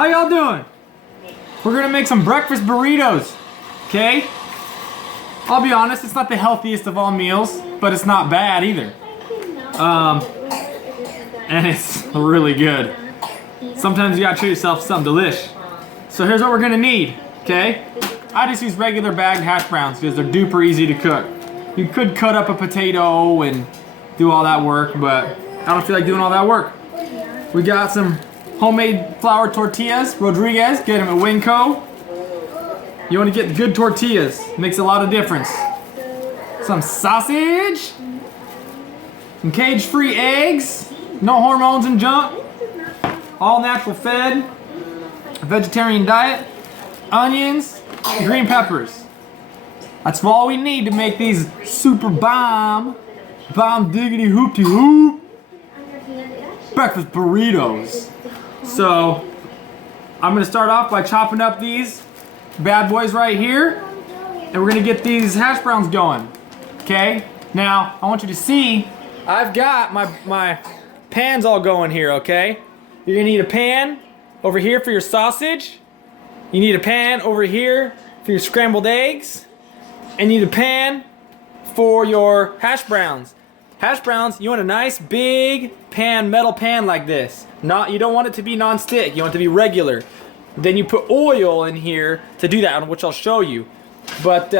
How y'all doing? We're gonna make some breakfast burritos, okay? I'll be honest, it's not the healthiest of all meals, but it's not bad either. And it's really good. Sometimes you gotta treat yourself to something delish. So here's what we're gonna need, okay? I just use regular bagged hash browns because they're duper easy to cook. You could cut up a potato and do all that work, but I don't feel like doing all that work. We got some homemade flour tortillas, Rodriguez, get them at Winco. You want to get good tortillas, makes a lot of difference. Some sausage, some cage-free eggs, no hormones and junk, all natural fed, vegetarian diet, onions, green peppers. That's all we need to make these super bomb diggity hoopty hoop breakfast burritos. So I'm gonna start off by chopping up these bad boys right here, and we're gonna get these hash browns going. Okay? Now I want you to see I've got my pans all going here, okay? You're gonna need a pan over here for your sausage. You need a pan over here for your scrambled eggs. And you need a pan for your hash browns. Hash browns, you want a nice big pan, metal pan like this. You don't want it to be non-stick, you want it to be regular. Then you put oil in here to do that, which I'll show you. But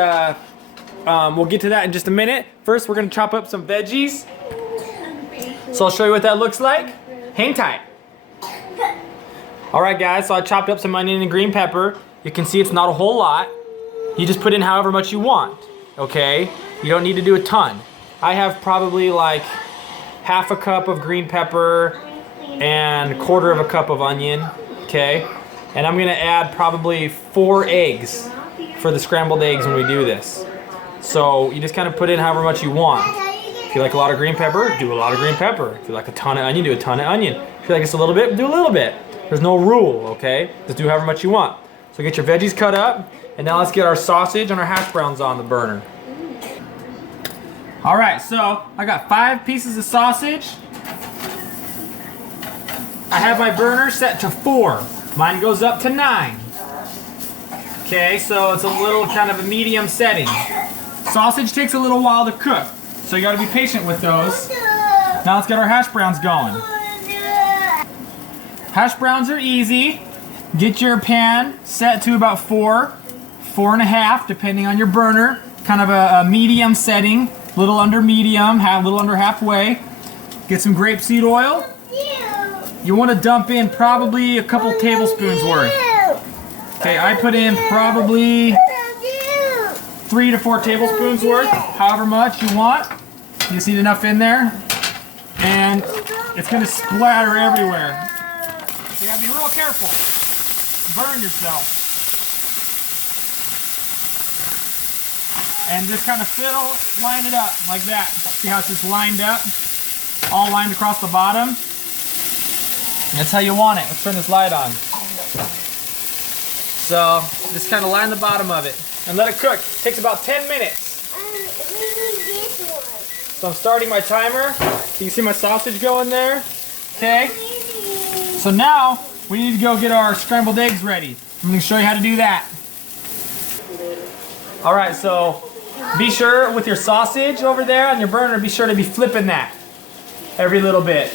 we'll get to that in just a minute. First, we're gonna chop up some veggies. So I'll show you what that looks like. Hang tight. All right, guys, so I chopped up some onion and green pepper. You can see it's not a whole lot. You just put in however much you want, okay? You don't need to do a ton. I have probably like half a cup of green pepper and 1/4 cup of onion, okay? And I'm gonna add probably 4 eggs for the scrambled eggs when we do this. So you just kind of put in however much you want. If you like a lot of green pepper, do a lot of green pepper. If you like a ton of onion, do a ton of onion. If you like just a little bit, do a little bit. There's no rule, okay? Just do however much you want. So get your veggies cut up, and now let's get our sausage and our hash browns on the burner. All right, so I got 5 pieces of sausage. I have my burner set to 4. Mine goes up to 9. Okay, so it's a little kind of a medium setting. Sausage takes a little while to cook, so you gotta be patient with those. Now let's get our hash browns going. Hash browns are easy. Get your pan set to about 4, 4.5, depending on your burner. Kind of a medium setting, little under medium, little under halfway. Get some grapeseed oil. You want to dump in probably a couple tablespoons worth. Okay, I put in probably 3 to 4 tablespoons worth, however much you want. You just need enough in there. And it's going to splatter everywhere. So you gotta be real careful. Burn yourself. And just kind of line it up like that. See how it's just lined up? All lined across the bottom. That's how you want it. Let's turn this light on. So just kind of line the bottom of it and let it cook. It takes about 10 minutes. So I'm starting my timer. You can see my sausage going there. Okay. So now we need to go get our scrambled eggs ready. I'm going to show you how to do that. All right, so be sure with your sausage over there on your burner, be sure to be flipping that every little bit.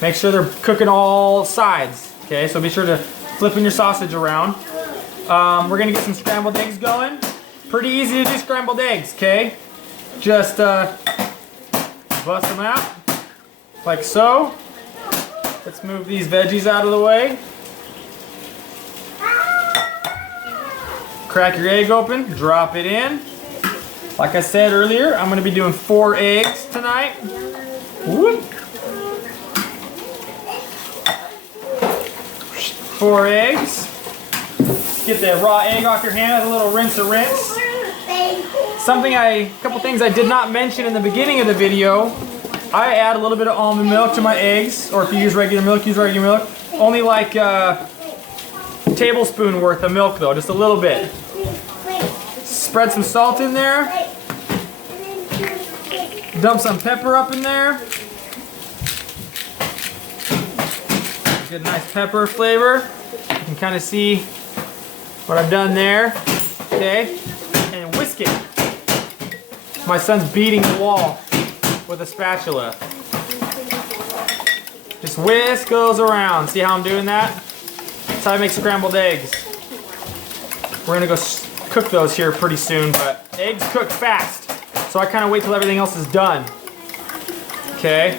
Make sure they're cooking all sides. Okay, so be sure to flipping your sausage around. We're gonna get some scrambled eggs going. Pretty easy to do scrambled eggs, okay? Just bust them out like so. Let's move these veggies out of the way. Crack your egg open, drop it in. Like I said earlier, I'm gonna be doing 4 eggs tonight. Whoop. 4 eggs. Get the raw egg off your hand, a little rinse. A couple things I did not mention in the beginning of the video. I add a little bit of almond milk to my eggs, or if you use regular milk, use regular milk. Only like a tablespoon worth of milk though, just a little bit. Spread some salt in there. Dump some pepper up in there. Get a nice pepper flavor. can kind of see what I've done there. Okay, and whisk it. My son's beating the wall with a spatula. Just whisk those around. See how I'm doing that? That's how I make scrambled eggs. We're gonna go cook those here pretty soon, but eggs cook fast. So I kind of wait till everything else is done. Okay,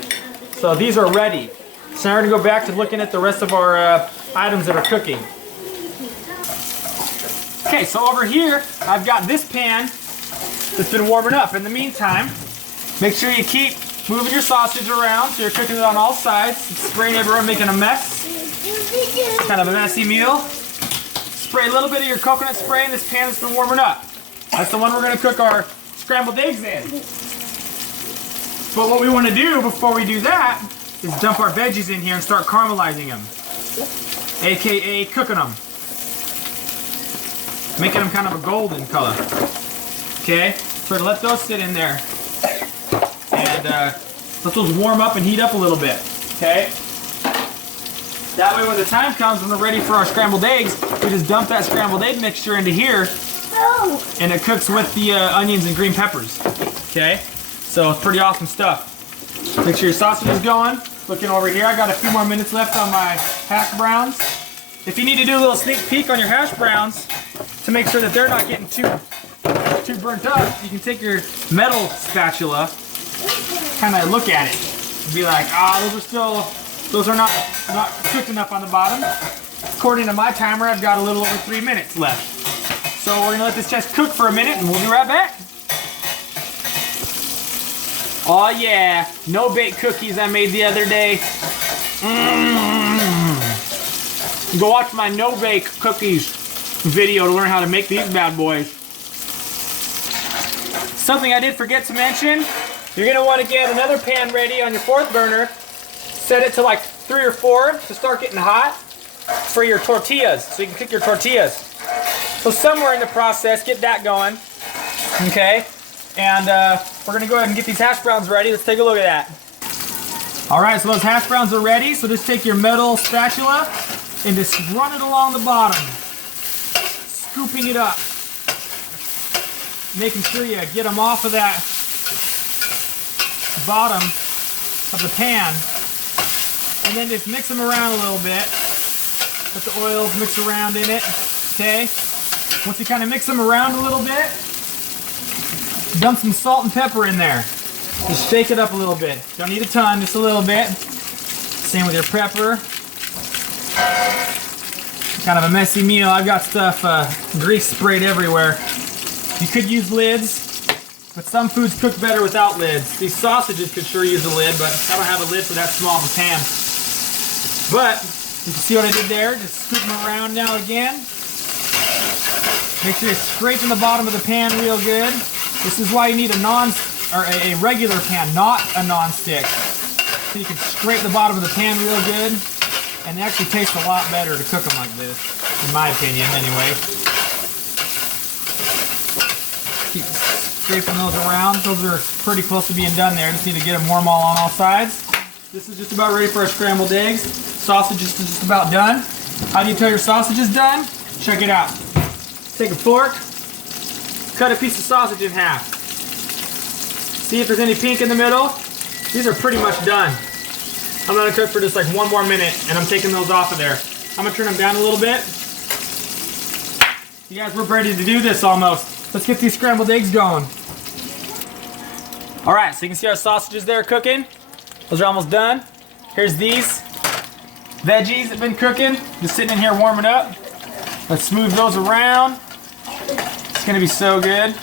so these are ready. So now we're gonna go back to looking at the rest of our items that are cooking. Okay, so over here, I've got this pan that's been warming up. In the meantime, make sure you keep moving your sausage around so you're cooking it on all sides. It's spraying everywhere, making a mess. Kind of a messy meal. Spray a little bit of your coconut spray in this pan that's been warming up. That's the one we're gonna cook our scrambled eggs in. But what we wanna do before we do that is dump our veggies in here and start caramelizing them. AKA cooking them. Making them kind of a golden color. Okay, so let those sit in there. And let those warm up and heat up a little bit. Okay? That way when the time comes when we're ready for our scrambled eggs, we just dump that scrambled egg mixture into here and it cooks with the onions and green peppers. Okay? So it's pretty awesome stuff. Make sure your sausage is going. Looking over here, I got a few more minutes left on my hash browns. If you need to do a little sneak peek on your hash browns to make sure that they're not getting too burnt up, you can take your metal spatula, kind of look at it, and be like, those are not cooked enough on the bottom. According to my timer, I've got a little over 3 minutes left. So we're gonna let this just cook for a minute and we'll be right back. Oh yeah, no bake cookies I made the other day. Go watch my no bake cookies video to learn how to make these bad boys. Something I did forget to mention, you're gonna want to get another pan ready on your 4th burner. Set it to like 3 or 4 to start getting hot for your tortillas, so you can cook your tortillas. So somewhere in the process, get that going, okay? And we're gonna go ahead and get these hash browns ready. Let's take a look at that. All right, so those hash browns are ready. So just take your metal spatula and just run it along the bottom, scooping it up, making sure you get them off of that bottom of the pan, and then just mix them around a little bit. Let the oils mix around in it, okay? Once you kind of mix them around a little bit, dump some salt and pepper in there. Just shake it up a little bit. Don't need a ton, just a little bit. Same with your pepper. Kind of a messy meal. I've got stuff grease sprayed everywhere. You could use lids, but some foods cook better without lids. These sausages could sure use a lid, but I don't have a lid for that small of a pan. But you can see what I did there. Just scoop them around now again. Make sure you're scraping the bottom of the pan real good. This is why you need a regular pan, not a non-stick. So you can scrape the bottom of the pan real good, and they actually taste a lot better to cook them like this, in my opinion, anyway. Keep scraping those around. Those are pretty close to being done there. Just need to get them warm on all sides. This is just about ready for our scrambled eggs. Sausage is just about done. How do you tell your sausage is done? Check it out. Take a fork, cut a piece of sausage in half. See if there's any pink in the middle. These are pretty much done. I'm gonna cook for just like 1 more minute and I'm taking those off of there. I'm gonna turn them down a little bit. You guys, we're ready to do this almost. Let's get these scrambled eggs going. All right, so you can see our sausages there cooking. Those are almost done. Here's these veggies that have been cooking, just sitting in here warming up. Let's smooth those around. It's gonna be so good.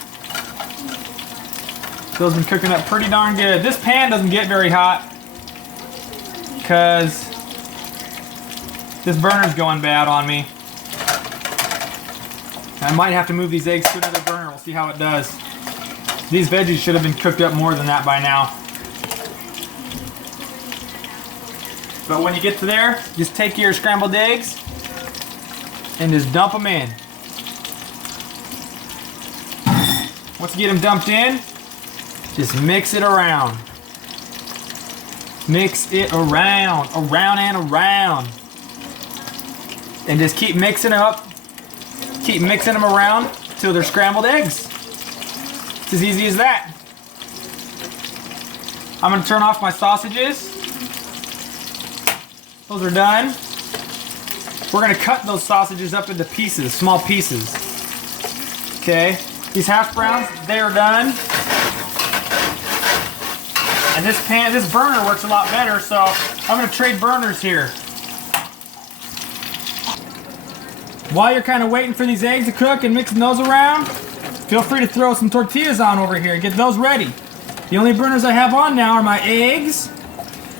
Those have been cooking up pretty darn good. This pan doesn't get very hot because this burner's going bad on me. I might have to move these eggs to another burner. We'll see how it does. These veggies should have been cooked up more than that by now. But when you get to there, just take your scrambled eggs and just dump them in. Once you get them dumped in, just mix it around. Mix it around and around. And just keep mixing them up. Keep mixing them around till they're scrambled eggs. It's as easy as that. I'm gonna turn off my sausages. Those are done. We're gonna cut those sausages up into pieces, small pieces. Okay, these hash browns, they are done. And this burner works a lot better, so I'm gonna trade burners here. While you're kind of waiting for these eggs to cook and mixing those around, feel free to throw some tortillas on over here and get those ready. The only burners I have on now are my eggs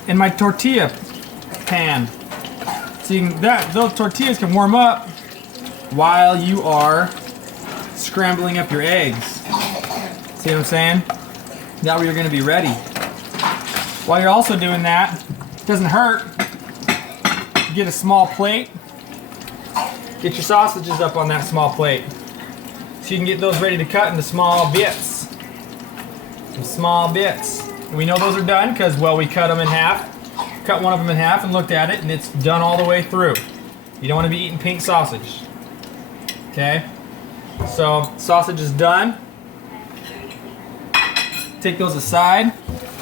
and my tortilla pan. So you can, those tortillas can warm up while you are scrambling up your eggs. See what I'm saying? That way you're gonna be ready. While you're also doing that, it doesn't hurt. Get a small plate. Get your sausages up on that small plate. So you can get those ready to cut into small bits. Some small bits. And we know those are done because, well, we cut them in half. Cut one of them in half and looked at it, and it's done all the way through. You don't want to be eating pink sausage. Okay? So, sausage is done. Take those aside.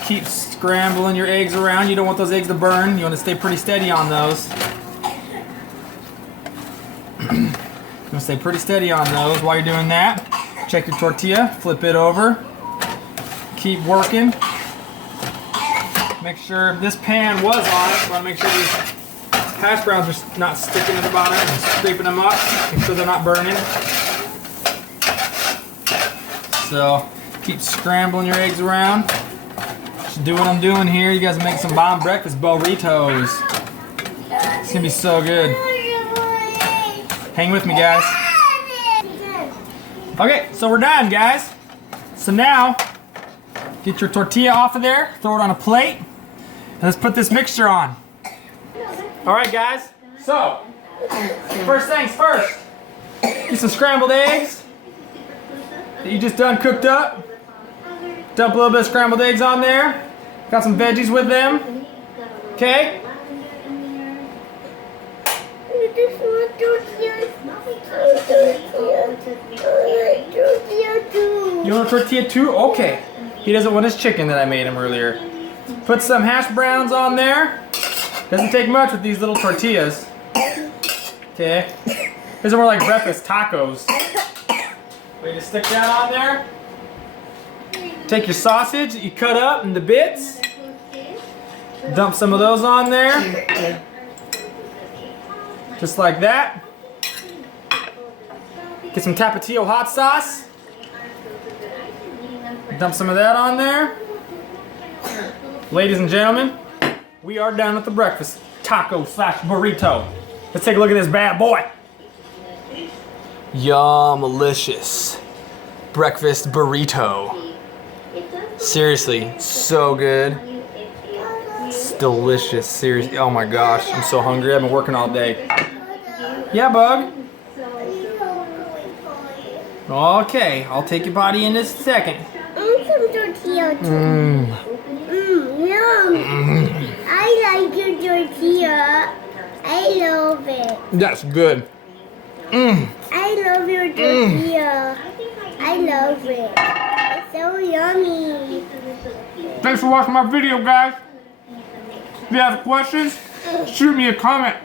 Keep scrambling your eggs around. You don't want those eggs to burn. You want to stay pretty steady on those. You want to stay pretty steady on those. While you're doing that, check your tortilla, flip it over. Keep working. Make sure this pan was on it. Want to make sure these hash browns are not sticking at the bottom and scraping them up. Make sure they're not burning. So keep scrambling your eggs around. Just do what I'm doing here. You guys make some bomb breakfast burritos. It's gonna be so good. Hang with me, guys. Okay, so we're done, guys. So now, get your tortilla off of there, throw it on a plate, and let's put this mixture on. All right, guys. So, first things first. Get some scrambled eggs that you just done cooked up. Dump a little bit of scrambled eggs on there. Got some veggies with them. Okay. You want a tortilla too? Okay. He doesn't want his chicken that I made him earlier. Put some hash browns on there. Doesn't take much with these little tortillas. Okay. These are more like breakfast tacos. We just stick that on there. Take your sausage that you cut up into bits. Dump some of those on there. Just like that. Get some Tapatio hot sauce. Dump some of that on there. Ladies and gentlemen, we are done with the breakfast taco / burrito. Let's take a look at this bad boy. Yum-alicious breakfast burrito. Seriously, so good. It's delicious, seriously. Oh my gosh, I'm so hungry. I've been working all day. Yeah, bug. Okay, I'll take your body in just a second. Some tortilla too. Yum. I like your tortilla. I love it. That's good. I love your tortilla. I love it. It's so yummy. Thanks for watching my video, guys. If you have questions, shoot me a comment.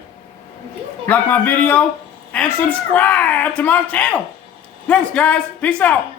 Like my video and subscribe to my channel. Thanks, guys. Peace out.